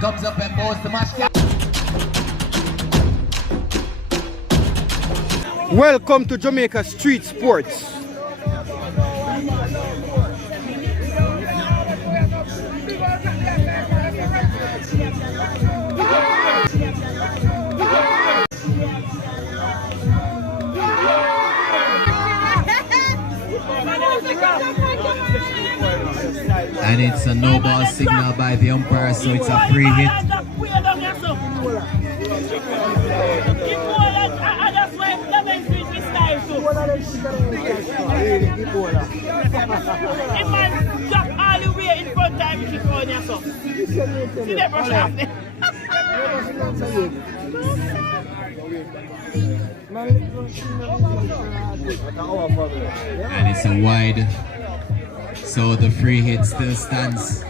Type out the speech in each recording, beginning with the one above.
Comes up and goes to match. Welcome to Jamaica Street Sports. And it's a no ball signal by the umpire, so it's a free hit. And it's a wide, so the free hit still stands.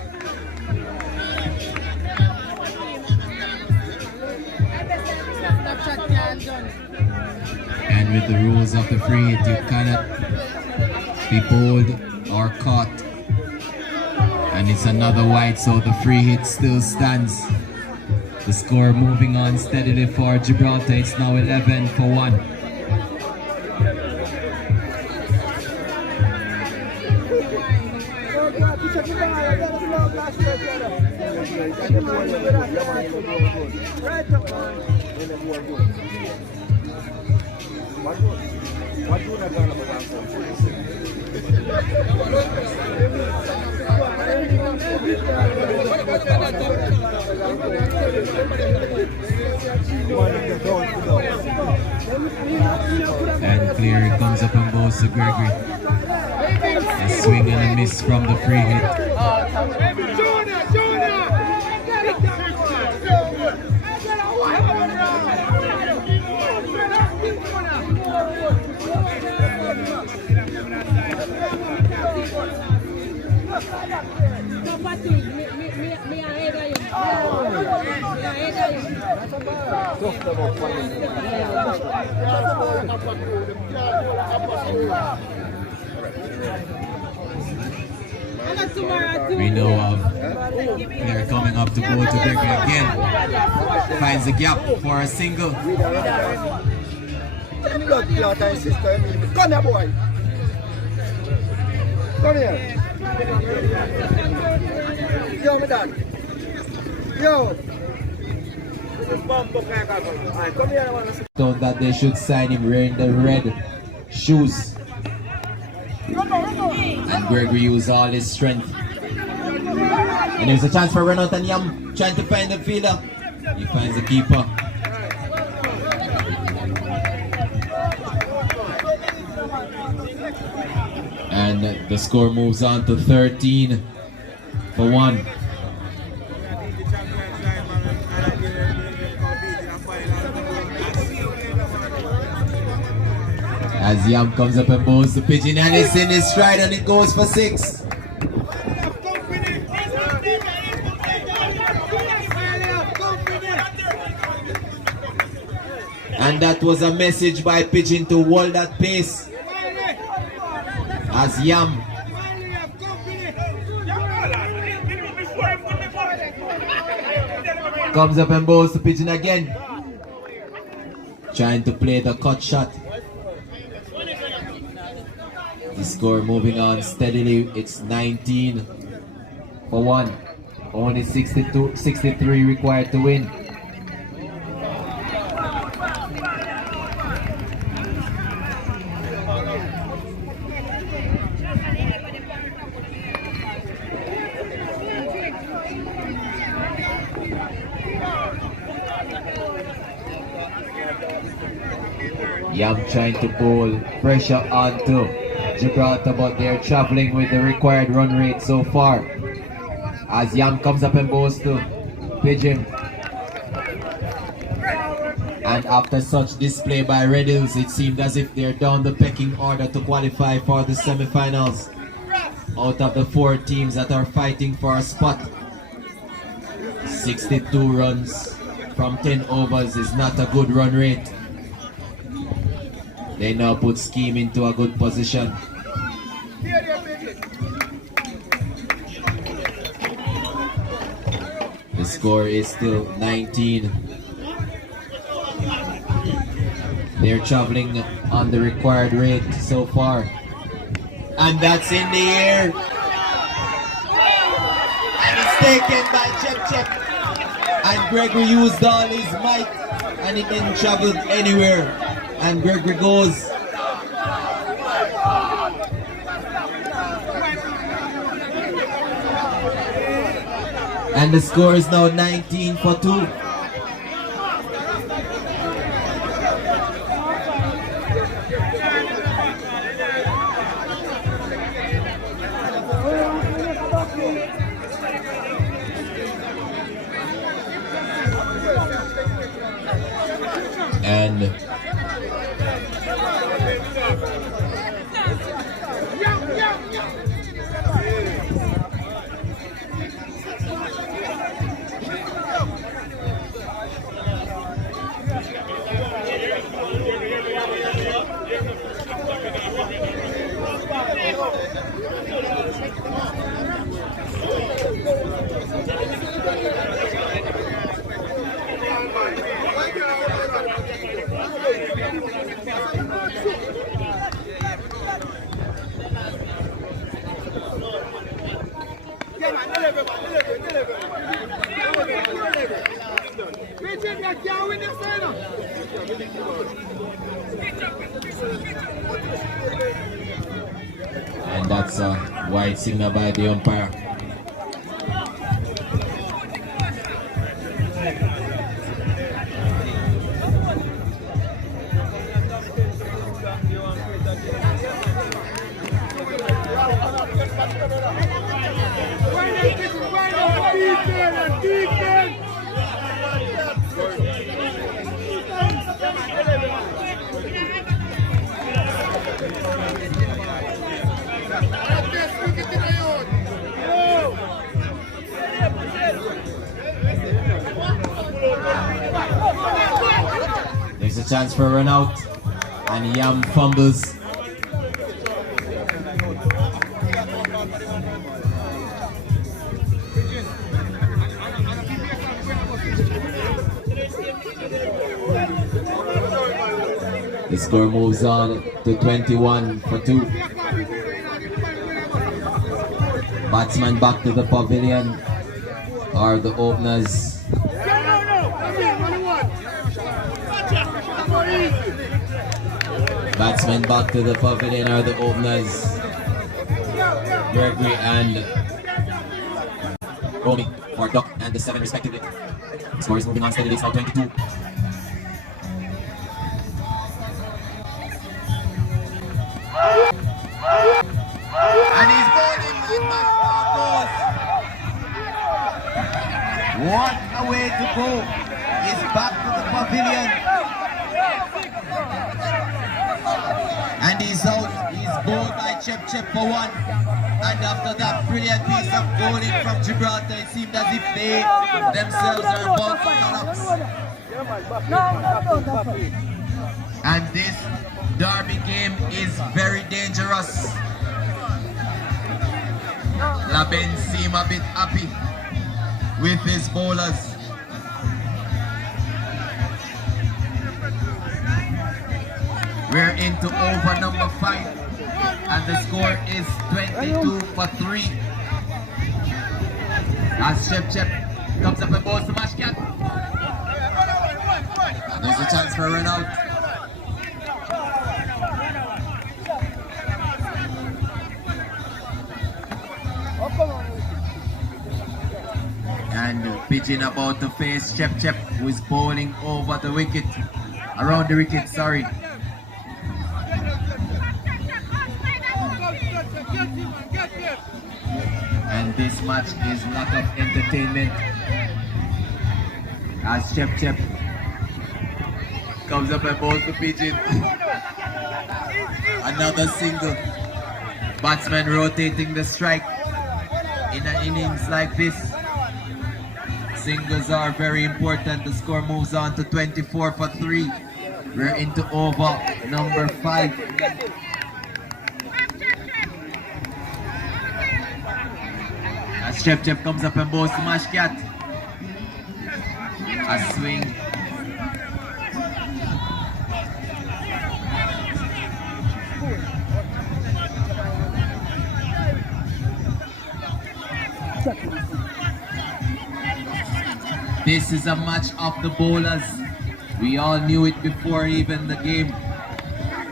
And with the rules of the free hit, you cannot be bowled or caught. And it's another wide, so the free hit still stands. The score moving on steadily for Gibraltar. It's now 11-1. And clear, it comes up and goes to Gregory. A swing and a miss from the free hit. We know of player coming up to go to Gregory again. Finds a gap for a single. Come here, boy. Come here. Yo, my dad. Yo. That they should sign him wearing the red shoes. And Gregory used all his strength. And there's a chance for Renault and Yam trying to find the fielder. He finds the keeper. And the score moves on to 13-1. As Yam comes up and bowls the pigeon, and it's in his stride, and it goes for 6. And that was a message by Pigeon to hold that pace. As Yam comes up and bowls the pigeon again, trying to play the cut shot. The score moving on steadily. It's 19-1. Only 63 required to win. Yam trying to bowl pressure onto Gibraltar, but they're traveling with the required run rate so far. As Yam comes up and bowls to Pigeon. And after such display by Red Hills, it seemed as if they're down the pecking order to qualify for the semi-finals. Out of the 4 teams that are fighting for a spot, 62 runs from 10 overs is not a good run rate. They now put Scheme into a good position. The score is still 19. They're traveling on the required rate so far. And that's in the air. And it's taken by Chep. And Gregory used all his might and it didn't travel anywhere. And Gregory goes. And the score is now 19-2. And and that's a wide signal by the umpire. There's a chance for a run out, and Yam fumbles. The score moves on to 21-2. Batsman back to the pavilion are the openers. Batsmen back to the pavilion are the openers. Gregory and Romy for Duck and the 7 respectively. The score is moving on steadily, it's now 22. And he's bowling and Mascot goes. What a way to go. He's back to the pavilion. And he's out. He's bowled by Chep for 1. And after that brilliant piece of bowling from Gibraltar, it seemed as if they themselves are about to collapse. And this derby game is very dangerous. Laben seemed a bit happy with his bowlers. We're into over number 5 and the score is 22-3. As Chep comes up and bowls to Mashkat. There's a chance for a run out. And Pigeon about to face Chep, who is bowling over the wicket, around the wicket, sorry. And this match is lot of entertainment as Chep comes up and bowls to Pigeon. Another single. Batsman rotating the strike in an innings like this. Singles are very important. The score moves on to 24-3. We're into over number 5. As Chep comes up and bowls to Mashkat. A swing. This is a match of the bowlers. We all knew it before even the game.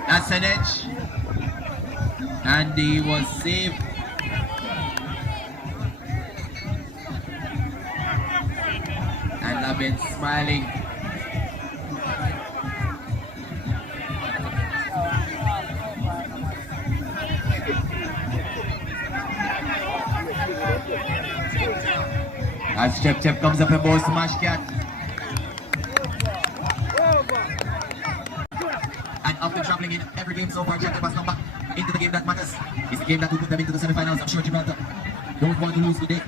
That's an edge. And he was saved. And I've been smiling. As Chep comes up and bowls smash cat. And after traveling in every game so far, Chep has come back into the game that matters. It's the game that will put them into the semi-finals. I'm sure Gibraltar don't want to lose today.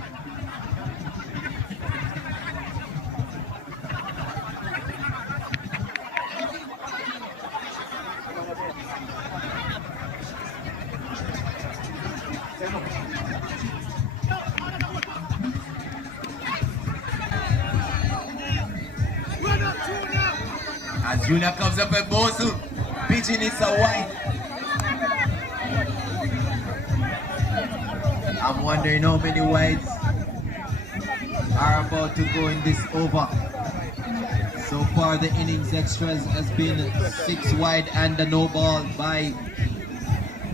As Junior comes up and Bosu, pitching is a wide. I'm wondering how many wides are about to go in this over. So far the innings extras has been 6 wide and a no ball by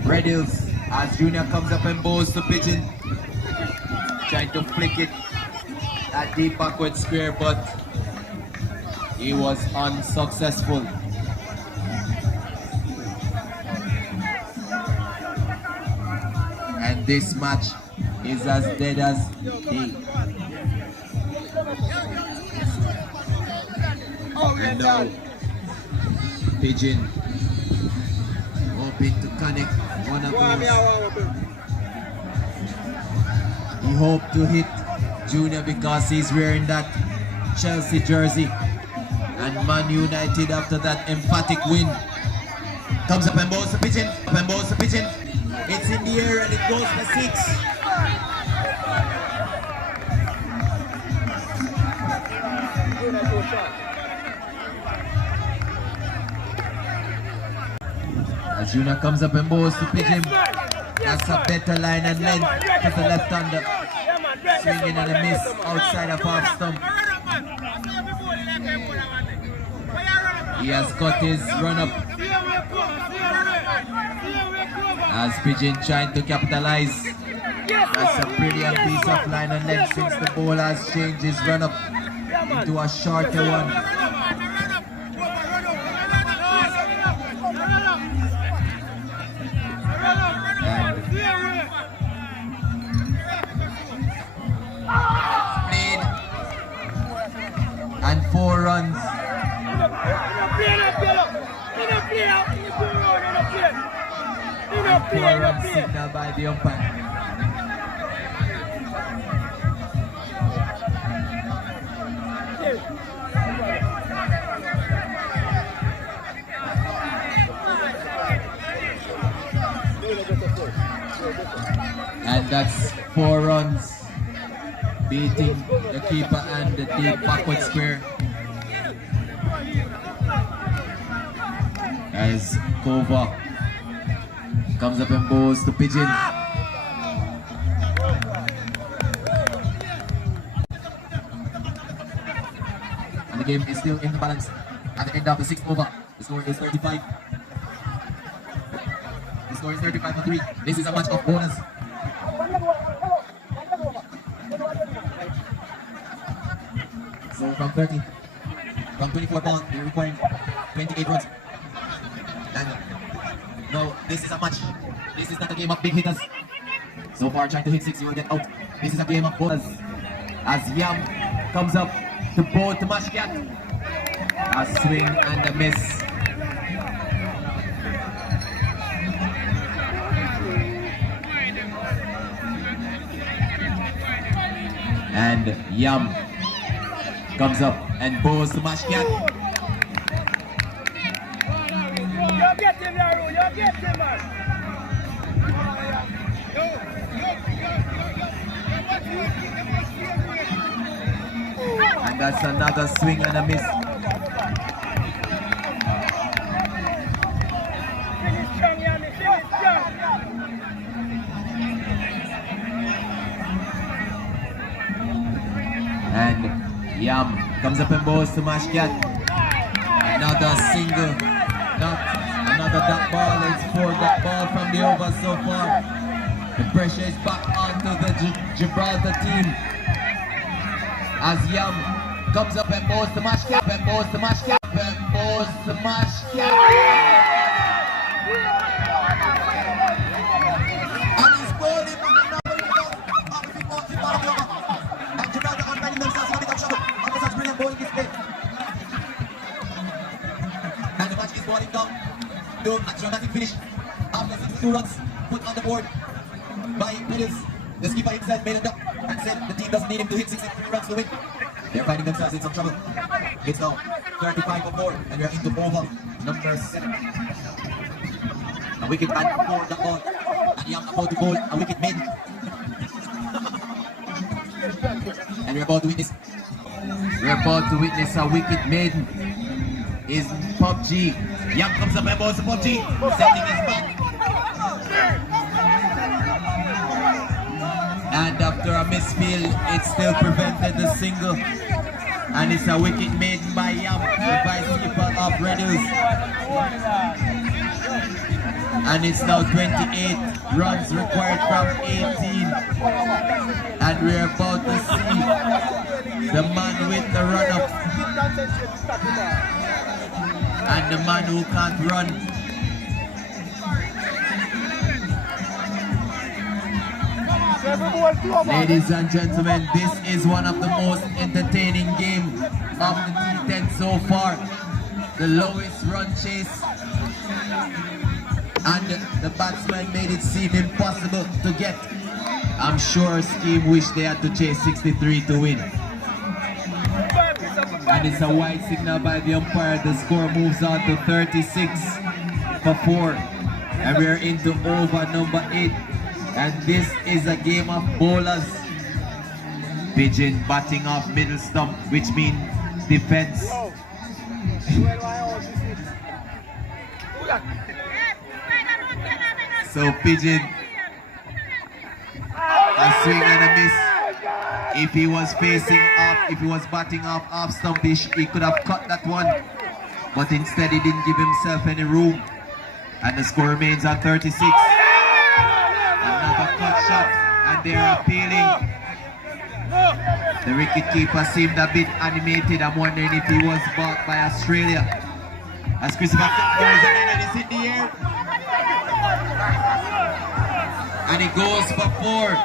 Red Hills. As Junior comes up and bows to pitching, trying to flick it at deep backward square, but he was unsuccessful. And this match is as dead as day. And now, Pigeon hoping to connect one of those. He hoped to hit Junior because he's wearing that Chelsea jersey. And Man United after that emphatic win comes up and bowls the pitching, up and bowls the pitching. It's in the air and it goes for 6. As Junior comes up and bowls to pitching, that's a better line and length to the left-hander. Swinging and a miss outside of half stump. He has got his run-up. As Pigeon trying to capitalize. That's a brilliant piece of line and length since the ball has changed his run-up into a shorter one. And 4 runs. 4 runs signal by the umpire. And that's 4 runs, beating the keeper and the deep backward square. As Kova comes up and bowls to Pigeon. And the game is still in balance at the end of the 6th over. The score is 35. The score is 35-3. This is a match of bonus. So from 24 balls, we're requiring 28 runs. And no, this is a match. This is not a game of big hitters. So far, trying to hit 6, you will get out. This is a game of bowlers. As Yam comes up to bowl to Mashkat. A swing and a miss. And Yam comes up and bowls to Mashkat. And that's another swing and a miss. And Yam comes up and bows to Mashkat. Another single. Another duck ball. It's 4 duck ball from the over so far. The pressure is back onto the Gibraltar team. As Yam comes up and bows to Mashkat. And bows to Mashkat. And bows to Mashkat. And he's bowling. And the match is boiling down to a dramatic finish after 62 runs put on the board by Willis. The skipper himself made a duck and said the team doesn't need him to hit 63 runs to win. They're finding themselves in some trouble. It's now 35 for 4 and we're into over number 7. A wicket and 4 duck ball. And Young about to bowl a wicket maiden. And we're about to witness. A wicket maiden. Is PUBG. Young comes up and bowls to PUBG. Setting his back. And after a misfield, it still prevented the single. And it's a wicket maiden by Yam, the vice keeper of Reduce. And it's now 28 runs required from 18. And we're about to see the man with the run-up. And the man who can't run. Ladies and gentlemen, this is one of the most entertaining games of the T10 so far. The lowest run chase. And the batsman made it seem impossible to get. I'm sure Scheme wished they had to chase 63 to win. And it's a wide signal by the umpire. The score moves on to 36 for 4. And we're into over number 8. And this is a game of bowlers. Pigeon batting off middle stump, which means defense. So Pigeon, a swing and a miss. If he was facing up, if he was batting off stump, he could have cut that one. But instead he didn't give himself any room. And the score remains on 36. Another cut shot, and they're appealing. The wicketkeeper seemed a bit animated. I'm wondering if he was bought by Australia. As Christopher goes and it's in the air. And it goes for 4.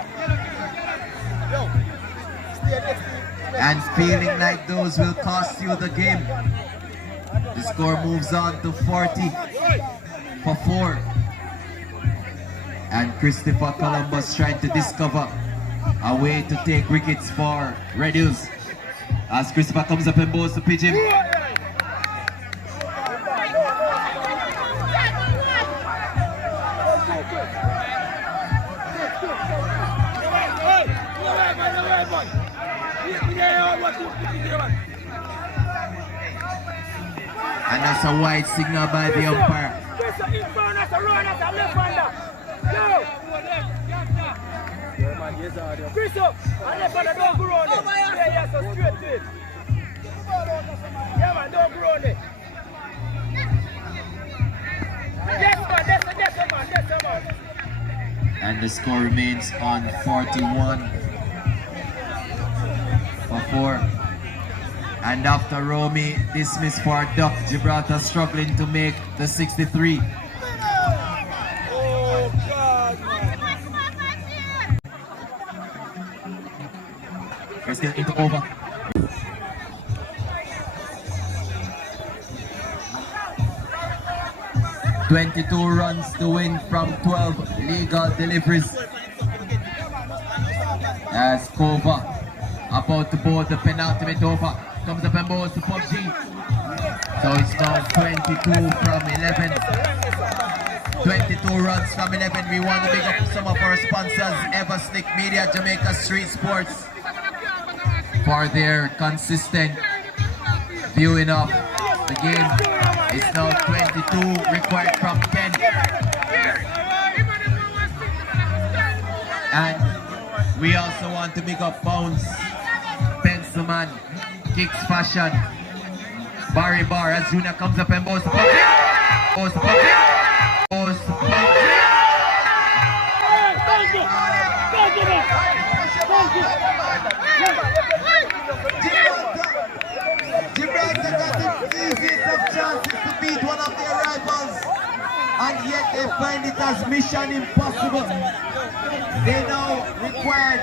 And feeling like those will cost you the game. The score moves on to 40 for 4. And Christopher Columbus trying to discover a way to take wickets for Reduce. As Christopher comes up and bowls to Pigeon. And that's a wide signal by the umpire. And the score remains on 41 for 4. And after Romy dismissed for duck, Gibraltar struggling to make the 63. We're still into over. "22 runs to win from 12 legal deliveries." As Kova about to board the penultimate over, comes up and bowls to PUBG. So it's now 22 from 11. 22 runs from 11. We want to pick up some of our sponsors: Everslick Media, Jamaica Street Sports, for their consistent viewing of the game. It's now 22 required from 10. And we also want to big up Bounce, Pencilman, Kicks Fashion, Barry Bar as Junior comes up and goes to puck. Goes to puck. Goes to puck. Gibraltar got the easiest of chances to beat one of their rivals, and yet they find it as mission impossible. They now required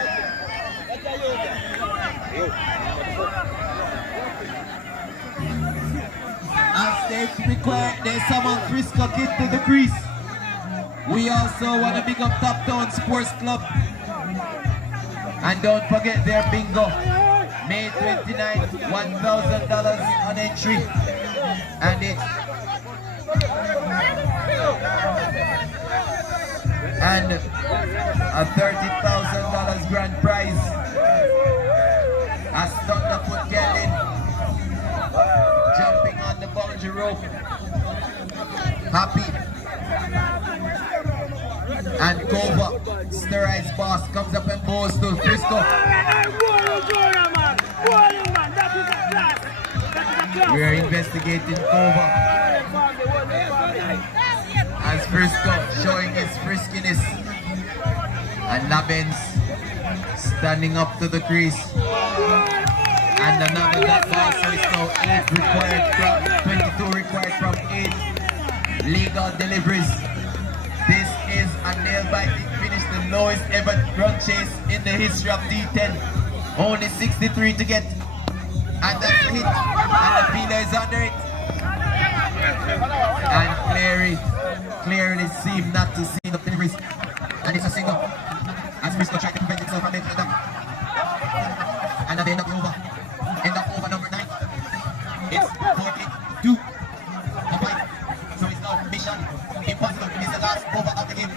they summon Frisco Kid to the crease. We also want to big up Top Town Sports Club. And don't forget their bingo. May 29th, $1,000 on entry. And it and a $30,000 grand prize. As Thunderfoot Gellin jumping on the boundary rope. Happy. And Kova, Stir-Eyes Boss, comes up and goes to Frisco. We are investigating Kova. As Frisco showing his friskiness. And Labens standing up to the crease. And another that ball, so it's now 8 required from 22 required from 8 legal deliveries. This is a nail-biting finish, the lowest ever run chase in the history of D10. Only 63 to get, and that's a hit, and the feeler is under it. And clearly seemed not to see the deliveries, and it's a single. As Frisco tried to prevent itself from making it up. And at the end of the over, number 9. It's 42 to 5. So it's now mission impossible. It's the last over of the game.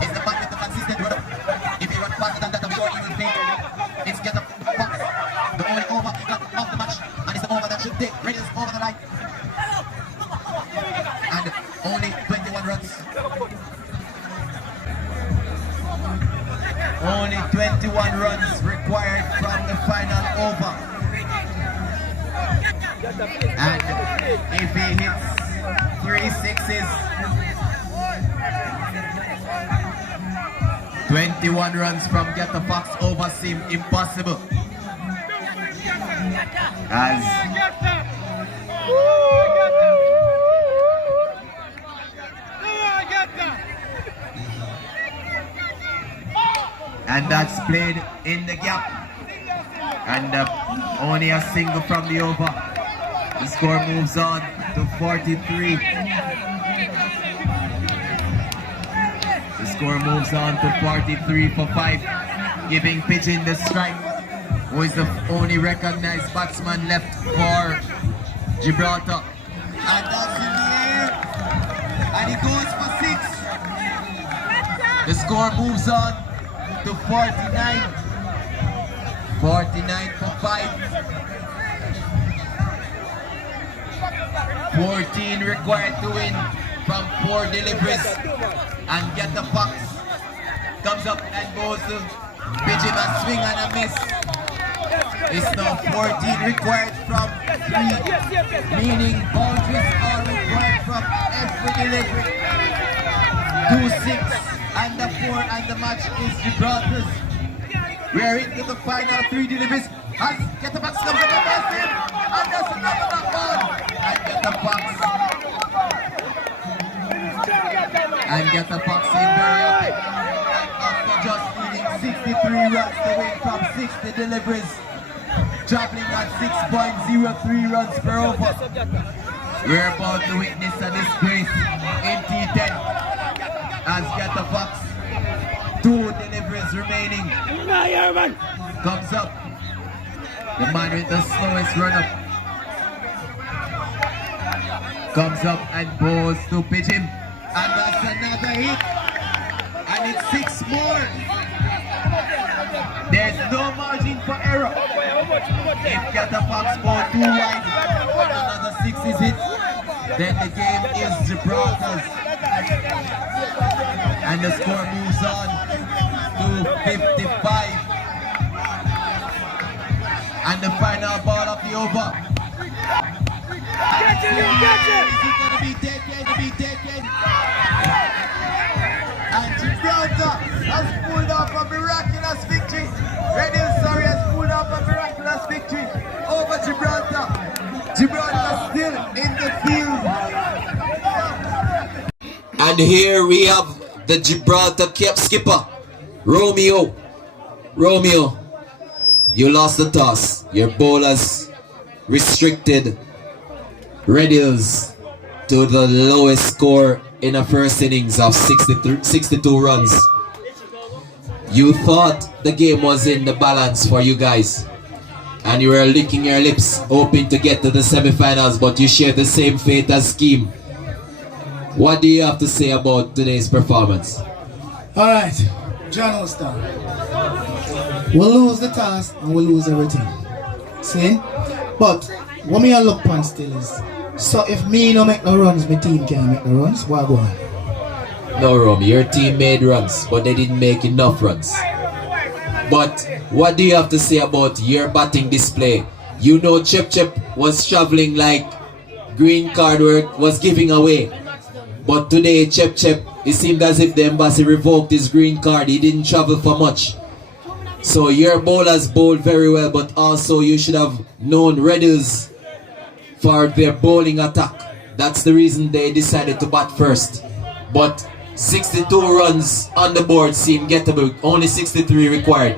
It's the man with the consistent run up. If he runs faster than that, I'm sure he will pay. It's get up box. The only over he got of the match. And it's the over that should take Raiders over the line. And only 21 runs. Only 21 runs required from the final over. And if he hits 3 sixes, 21 runs from Get the Fox over seem impossible. And that's played in the gap. And only a single from the over. The score moves on to 43. The score moves on to 43 for 5, giving Pigeon the strike, who is the only recognized batsman left for Gibraltar. And that's in the air. And he goes for 6. The score moves on to 49. 49 for 5. 14 required to win from 4 deliveries. And Get the Fox comes up and goes to pitch him a swing and a miss. It's now 14 required from 3, meaning boundaries are required from every delivery. 2-6 and the 4, and the match is Gibraltar's. We are into the final 3 deliveries. As Get the Fox comes up and passes him, and there's another knock ball. And Get the Fox. And Get the Fox in very happy. And after just needing 63 runs to win from 60 deliveries, traveling at 6.03 runs per over. We're about to witness a disgrace in T10 as Get the Fox, 2 deliveries remaining, comes up. The man with the slowest run-up comes up and goes to pitch him. And that's another hit. And it's 6 more. There's no margin for error. If Get the Fox score 2 wide and another 6 is hit, then the game is Gibraltar's. And the score moves on to 55. And the final ball of the over. Catch it! Is it going to be taken? And Gibraltar has pulled off a miraculous victory. Red Hill Surrey has pulled off a miraculous victory over Gibraltar. Gibraltar still in the field. And here we have the Gibraltar skipper, Romeo. Romeo, you lost the toss. Your bowlers restricted Red Hills to the lowest score in the first innings of 62 runs. You thought the game was in the balance for you guys, and you were licking your lips hoping to get to the semi-finals, but you shared the same fate as Scheme. What do you have to say about today's performance? Alright, John Oster. We'll lose the toss and we'll lose everything. See? But what me I look on still is, so if me no make no runs, my team can't make no runs, what go on? No, Romy, your team made runs, but they didn't make enough runs. But what do you have to say about your batting display? You know Chip Chip was traveling like green card was giving away. But today Chip Chip, it seemed as if the embassy revoked his green card. He didn't travel for much. So your bowlers bowled very well, but also you should have known Red Hills for their bowling attack. That's the reason they decided to bat first. But 62 runs on the board seem gettable, only 63 required.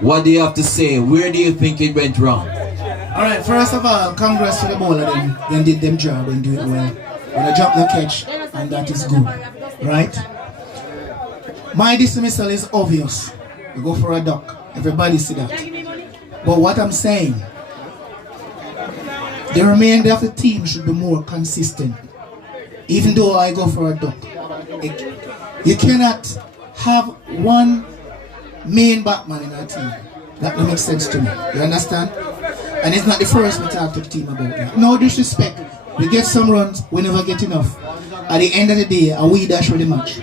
What do you have to say? Where do you think it went wrong? Alright, first of all, congrats to the bowler, then did them job and do it well. When I drop the catch, and that is good. Right? My dismissal is obvious. You go for a duck. Everybody see that. But what I'm saying, the remainder of the team should be more consistent. Even though I go for a duck. You cannot have one main batsman in our team. That don't make sense to me. You understand? And it's not the first we talk to the team about that. No disrespect. We get some runs, we never get enough. At the end of the day, we dash for the match.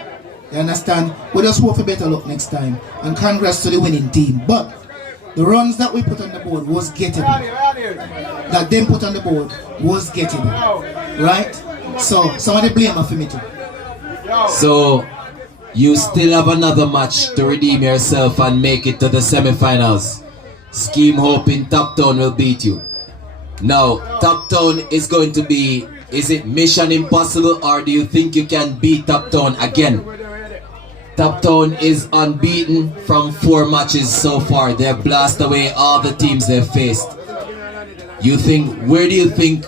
You understand? We just hope for better luck next time. And congrats to the winning team. But the runs that we put on the board was gettable. That them put on the board was gettable. Right? So, somebody blame her for me too. So, you still have another match to redeem yourself and make it to the semi-finals. Scheme hoping Top Town will beat you. Now, Top Town is going to be, is it mission impossible, or do you think you can beat Top Town again? Top Town is unbeaten from 4 matches so far. They have blasted away all the teams they've faced. Where do you think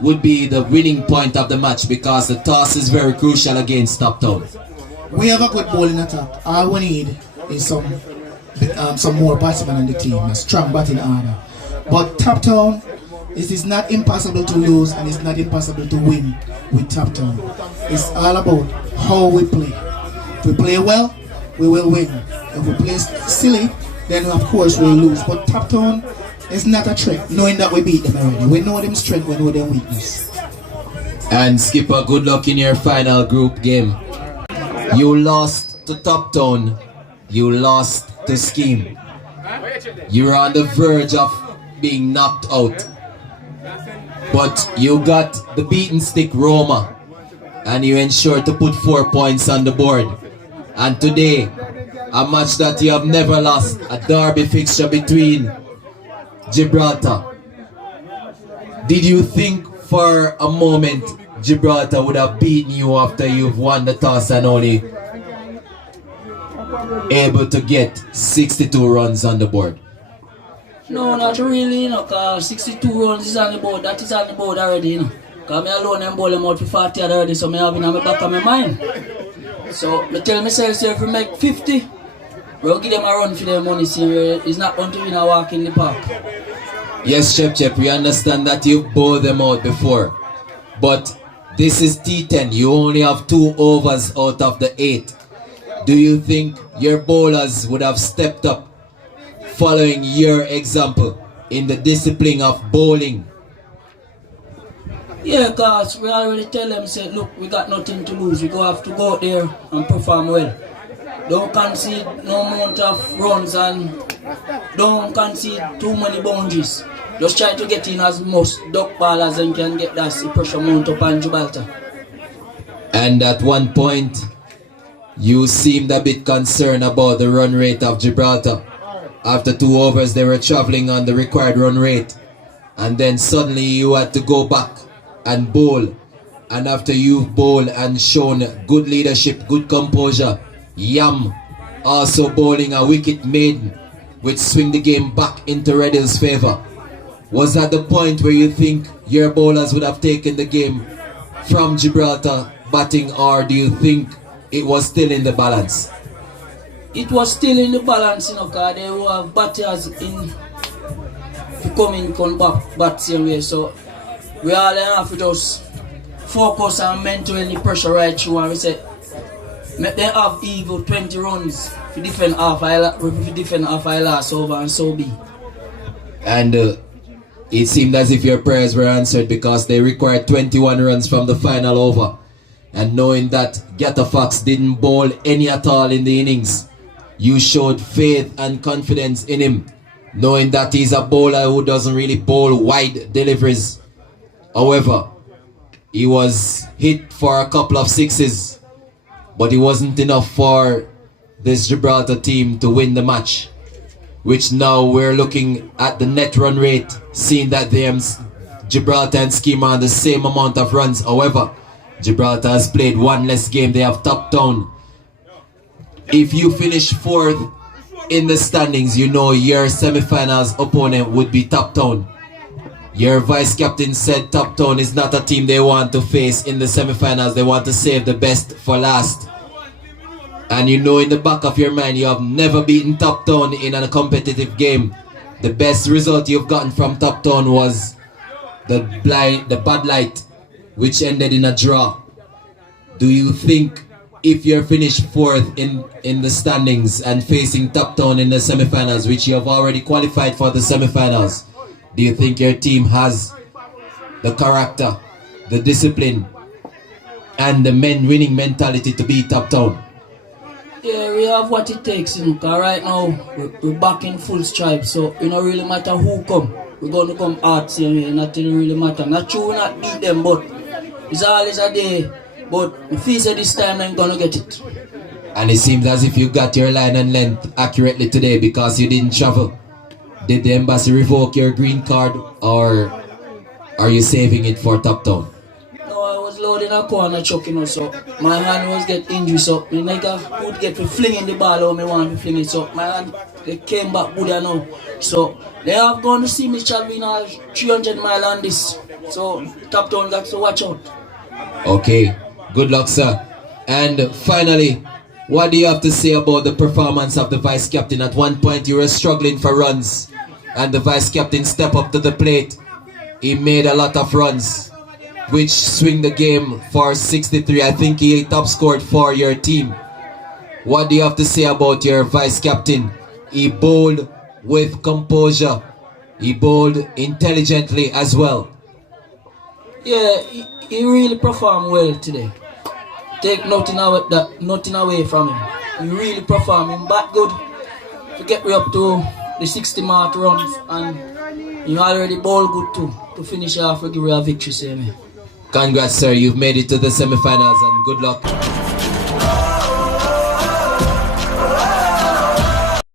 would be the winning point of the match? Because the toss is very crucial against Top Town. We have a good bowling attack. All we need is some more batsmen on the team, a strong batting order. But Top Town, it is not impossible to lose and it's not impossible to win with Top Town. It's all about how we play. If we play well, we will win. If we play silly, then of course we'll lose. But Top Town is not a threat, knowing that we beat them already. We know them strength, we know their weakness. And Skipper, good luck in your final group game. You lost to Top Town. You lost to Scheme. You're on the verge of being knocked out. But you got the beaten stick Roma. And you ensured to put 4 points on the board. And today, a match that you have never lost. A derby fixture between Gibraltar. Did you think for a moment Gibraltar would have beaten you after you've won the toss and only able to get 62 runs on the board? No, not really, because 62 runs is on the board. That is on the board already, Because I alone and ball them out for 40 already, so I have in the back of my mind. So I tell myself, so if we make 50, we'll give them a run for their money. See, it's not going to win a walk in the park. Yes, Chep, we understand that you bowled them out before. But this is T10. You only have 2 overs out of the 8. Do you think your bowlers would have stepped up following your example in the discipline of bowling? Yeah, cause we already tell them, say, look, we got nothing to lose. We go have to go out there and perform well. Don't concede no amount of runs and don't concede too many boundaries. Just try to get in as much duck ball as you can get that pressure mount up on Gibraltar. And at one point, you seemed a bit concerned about the run rate of Gibraltar. After 2 overs, they were traveling on the required run rate. And then suddenly you had to go back and bowl. And after you've bowled and shown good leadership, good composure, Yam also bowling a wicket maiden, which swing the game back into Red Hill's favor. Was that the point where you think your bowlers would have taken the game from Gibraltar batting, or do you think it was still in the balance? It was still in the balance, you know, because they will have batters in to come in, come back, bat same way. So we all have to just focus on maintaining the pressure right through, and we say, make them have even 20 runs for defend half I last over, and so be. And it seemed as if your prayers were answered, because they required 21 runs from the final over. And knowing that Gatta Fox didn't bowl any at all in the innings, you showed faith and confidence in him, knowing that he's a bowler who doesn't really bowl wide deliveries. However, he was hit for a couple of sixes, but it wasn't enough for this Gibraltar team to win the match, which now we're looking at the net run rate, seeing that Gibraltar and Schema are the same amount of runs. However, Gibraltar has played 1 less game. They have Top Town. If you finish 4th in the standings, you know your semi-finals opponent would be Top Town. Your vice captain said Top Town is not a team they want to face in the semi-finals. They want to save the best for last. And you know in the back of your mind, you have never beaten Top Town in a competitive game. The best result you've gotten from Top Town was the Bad Light, which ended in a draw. Do you think if you're finished 4th in the standings and facing Top Town in the semi-finals, which you have already qualified for the semi-finals, do you think your team has the character, the discipline, and the winning mentality to beat Top Town? Yeah, we have what it takes, you know, because right now we're back in full stride, so it don't really matter who come. We're going to come out, so nothing really matter. Not true, we not beat them, but it's always a day. But the fees at this time ain't gonna get it. And it seems as if you got your line and length accurately today because you didn't travel. Did the embassy revoke your green card, or are you saving it for Top Town? No, I was loading a corner chuck, you know, so my hand was get injured, so the nigga would get to flinging the ball how me want to fling it, so my hand they came back good enough. So they have gone to see me traveling 300 miles on this. So Top Town got to watch out. Okay. Good luck, sir. And finally, what do you have to say about the performance of the vice captain? At one point, you were struggling for runs, and the vice captain stepped up to the plate. He made a lot of runs, which swing the game for 63. I think he top scored for your team. What do you have to say about your vice captain? He bowled with composure. He bowled intelligently as well. Yeah, he really performed well today. Take nothing away from him. He really performed him back good to get me up to the 60 mark runs, and he already bowled good too to finish off and give me a victory. Say me. Congrats, sir. You've made it to the semi-finals, and good luck.